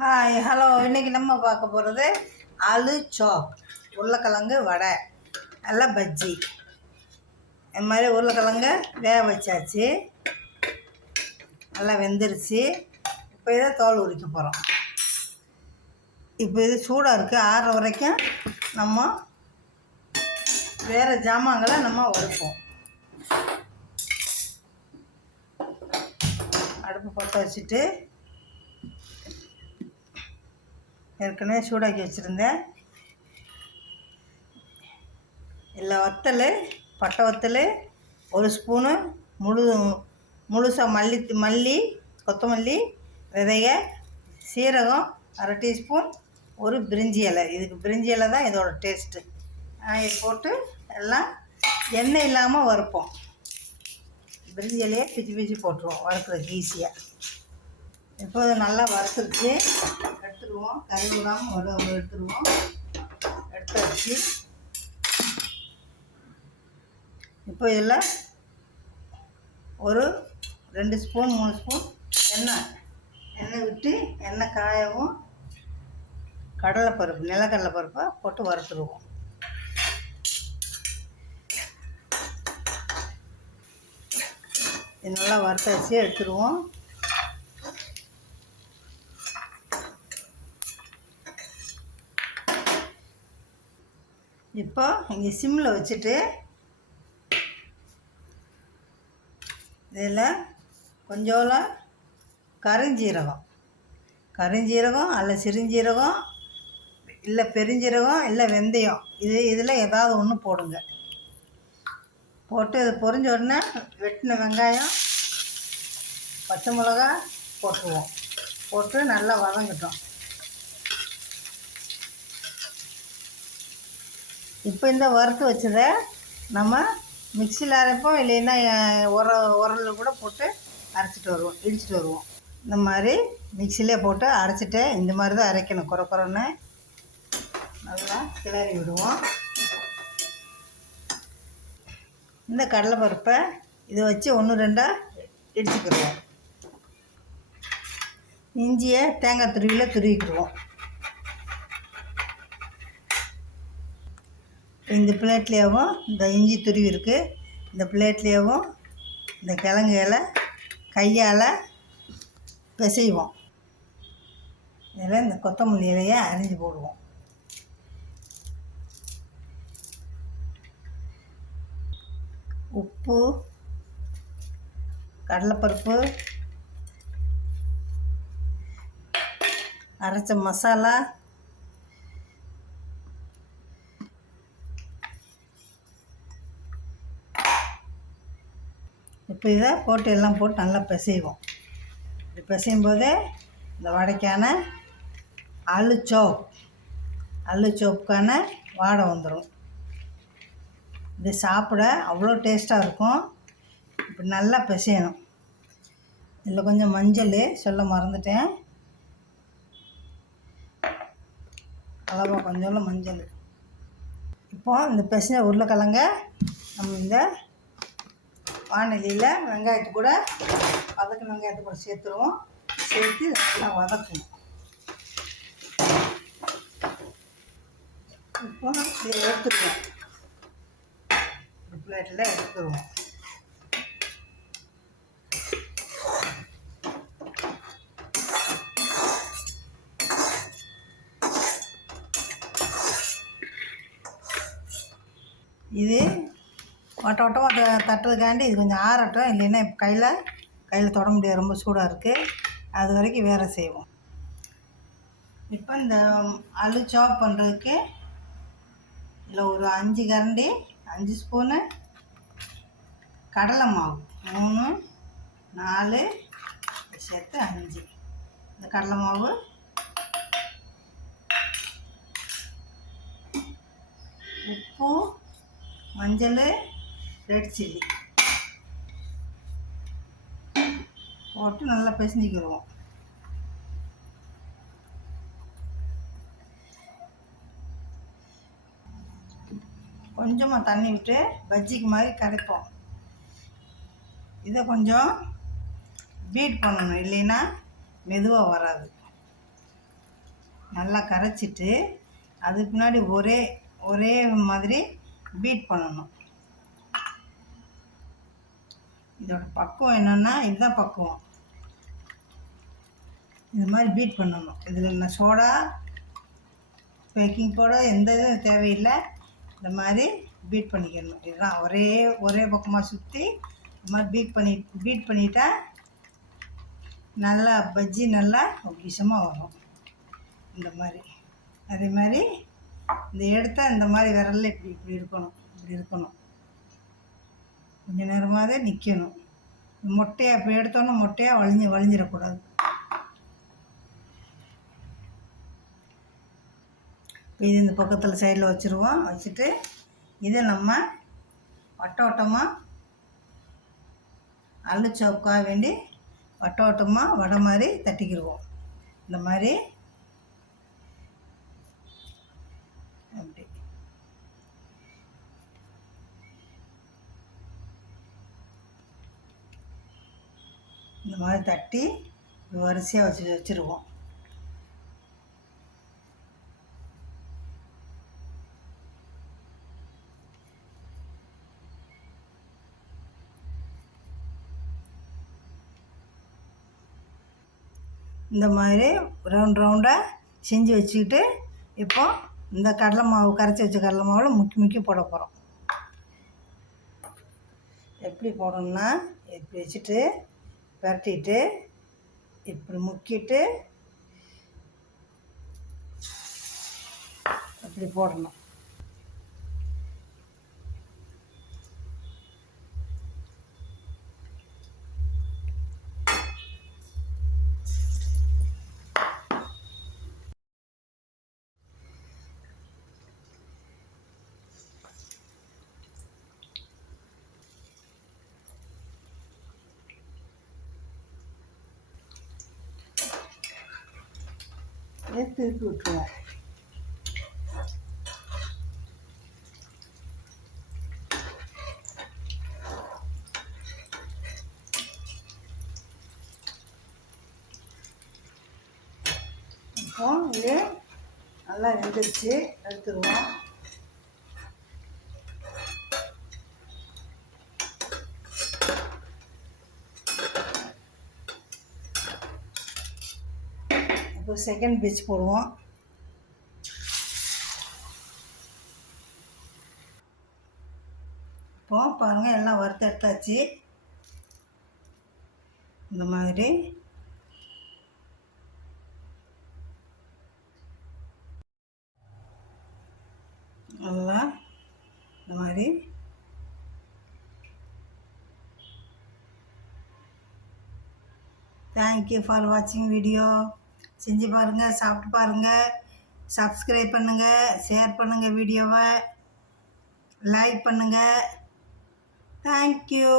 Hi hello இன்றைக்கி நம்ம பார்க்க போகிறது ஆலு சாப் உருளைக்கிழங்கு வடை எல்லாம் பஜ்ஜி. இந்த மாதிரி உருளைக்கிழங்கு வேக வச்சாச்சு. நல்லா வெந்துருச்சு. இப்போ இதை தோல் உரிக்க போகிறோம் இப்போ இது சூடாக இருக்குது ஆறுற வரைக்கும் நம்ம வேறு ஜாமான்களை நம்ம வறுப்போம் அடுப்பு பற்ற வச்சுட்டு ஏற்கனவே சூடாக்கி வச்சுருந்தேன். எல்லா வத்தல் பட்டை வத்தல் ஒரு ஸ்பூனு முழு முழுசாக மல்லி மல்லி கொத்தமல்லி விதைய சீரகம் அரை டீஸ்பூன் ஒரு பிரிஞ்சி இலை. இதுக்கு பிரிஞ்சி இலை தான் இதோட டேஸ்ட்டு இது போட்டு எல்லாம் எண்ணெய் இல்லாமல் வறுப்போம். பிரிஞ்சி இலையே பிச்சு பிச்சு போட்டுருவோம் வறுக்கிறதுக்கு ஈஸியாக இப்போது நல்லா வறுத்துருச்சு. எடுத்துருவோம் கறி விடாமல் வறு எடுத்துருவோம் எடுத்து வச்சு. இப்போ இதில் ஒரு ரெண்டு ஸ்பூன் மூணு ஸ்பூன் எண்ணெய். எண்ணெய் விட்டு எண்ணெய் காயவும் கடலைப்பருப்பு நிலக்கடலை பருப்பை போட்டு வறுத்துருவோம் இது நல்லா வறுத்த வச்சு எடுத்துருவோம் இப்போ இங்கே சிம்மில் வச்சுட்டு இதில் கொஞ்சோல கருஞ்சீரகம். கருஞ்சீரகம் அல்ல சிறுஞ்சீரகம் இல்லை பெருஞ்சீரகம் இல்லை வெந்தயம். இது இதில் ஏதாவது ஒன்று போடுங்க. போட்டு இது பொறிஞ்ச உடனே வெட்டின வெங்காயம் பச்சை மிளகா போட்டுருவோம். போட்டு நல்லா வதங்கிட்டோம். இப்போ இந்த வறுத்து வச்சதை நம்ம மிக்சியில் அரைப்போம் இல்லைன்னா உர உரலில் கூட போட்டு அரைச்சிட்டு வருவோம் இடிச்சிட்டு வருவோம். இந்த மாதிரி மிக்சிலே போட்டு அரைச்சிட்டு இந்த மாதிரி தான் அரைக்கணும் குறை குறைன்னு நல்லா கிளறி விடுவோம். இந்த கடலைப்பருப்பை இதை வச்சு ஒன்று ரெண்டாக இடிச்சுக்கிடுவோம். இஞ்சியை தேங்காய் துருவியில் துருவிக்கிடுவோம். இந்த பிளேட்லேயாவும் இந்த இஞ்சி துருவி இருக்குது இந்த பிளேட்லேயாவும் இந்த கிழங்கு இலை கையால் பிசைவோம். இதில் இந்த கொத்தமல்லி இலையை அரிஞ்சு போடுவோம். உப்பு கடலைப்பருப்பு அரைச்ச மசாலா இப்போ இதை போட்டு எல்லாம் போட்டு நல்லா பிசைவோம். இது பிசையும் போதே இந்த வடைக்கான அள்ளு சோப் அள்ளு சோப்புக்கான வாடை வந்துடும் இது சாப்பிட அவ்வளோ டேஸ்ட்டாக இருக்கும். இப்படி நல்லா பிசையணும். இதில் கொஞ்சம் மஞ்சள் சொல்ல மறந்துட்டேன். அளவாக கொஞ்சோண்டு மஞ்சள். இப்போ இந்த பிசைஞ்ச உருளைக்கிழங்க நம்ம இந்த வானிலையில் வெங்காயத்து கூட வதக்கின வெங்காயத்தை கூட சேர்த்துருவோம். சேர்த்து நல்லா வதக்கணும் இப்போ இதை எடுத்துருவோம். ஒரு பிளேட்டில் எடுத்துருவோம். இது வட்ட வட்டமாக த- தட்டுறதுக்காண்டி இது கொஞ்சம் ஆறட்டும். இல்லைன்னா இப்போ கையில் கையில் தொட முடியாது. ரொம்ப சூடாக இருக்குது அது வரைக்கும் வேறு செய்வோம். இப்போ இந்த அலு சாப் பண்ணுறதுக்கு இதில் ஒரு அஞ்சு கரண்டி அஞ்சு ஸ்பூனு கடலை மாவு. மூணு நாலு சேர்த்து அஞ்சு. இந்த கடலை மாவு. உப்பு மஞ்சள் ரெட் சில்லி போட்டு நல்லா பிசைஞ்சிக்கிடுவோம். கொஞ்சமாக தண்ணி விட்டு பஜ்ஜிக்கு மாதிரி கரைப்போம். இதை கொஞ்சம் பீட் பண்ணணும் இல்லைன்னா மெதுவாக வராது. நல்லா கரைச்சிட்டு அதுக்கு பின்னாடி ஒரே ஒரே மாதிரி பீட் பண்ணணும். இதோட பக்குவம் என்னென்னா இதுதான் பக்குவம். இது மாதிரி பீட் பண்ணணும். இதில் என்ன சோடா பேக்கிங் பவுடர் எந்த இதுவும் தேவையில்லை. இந்த மாதிரி பீட் பண்ணிக்கணும். இதுதான் ஒரே ஒரே பக்கமாக சுற்றி இந்த மாதிரி பீட் பண்ணி பீட் பண்ணிட்டா நல்லா பஜ்ஜி நல்லா விஷமாக வரும். இந்த மாதிரி. அதே மாதிரி இந்த எடுத்தால் இந்த மாதிரி விரலில் இப்படி இப்படி இருக்கணும் இப்படி இருக்கணும். கொஞ்ச நேரமாகவே நிற்கணும் மொட்டையாக இப்போ எடுத்தோன்னே மொட்டையாக வழிஞ்சு வழிஞ்சிடக்கூடாது. இப்போ இது இந்த பக்கத்தில் சைடில் வச்சுருவோம். வச்சுட்டு இதை நம்ம வட்ட வட்டமாக அள்ளு சவுக்காக வேண்டி வட்ட வட்டமாக வடை மாதிரி தட்டிக்கிடுவோம் இந்த மாதிரி இந்த மாதிரி தட்டி வரிசையாக வச்சு வச்சுருவோம். இந்த மாதிரி ரவுண்ட் ரவுண்டாக செஞ்சு வச்சுக்கிட்டு இப்போ இந்த கடலை மாவு கரைச்சி வச்ச கடலை மாவில் முக்கி முக்கி போட போகிறோம் எப்படி போடணும்னா எப்படி வச்சுட்டு பரட்டிட்டு இப்படி முக்கிட்டு அப்படி போடணும். திருப்பி விட்டுருவோம் இப்போ இது நல்லா வெந்துருச்சு. எடுத்துருவோம். இப்போ செகண்ட் பேட்ச் போடுவோம். இப்போ பாருங்கள் எல்லாம் வறுத்து எடுத்தாச்சு. இந்த மாதிரி. நல்லா இந்த மாதிரி. தேங்க்யூ ஃபார் வாட்சிங் வீடியோ செஞ்சு பாருங்கள் சாப்பிட்டு பாருங்கள் சப்ஸ்கிரைப் பண்ணுங்கள் ஷேர் பண்ணுங்கள் வீடியோவை லைக் பண்ணுங்கள் தேங்க்யூ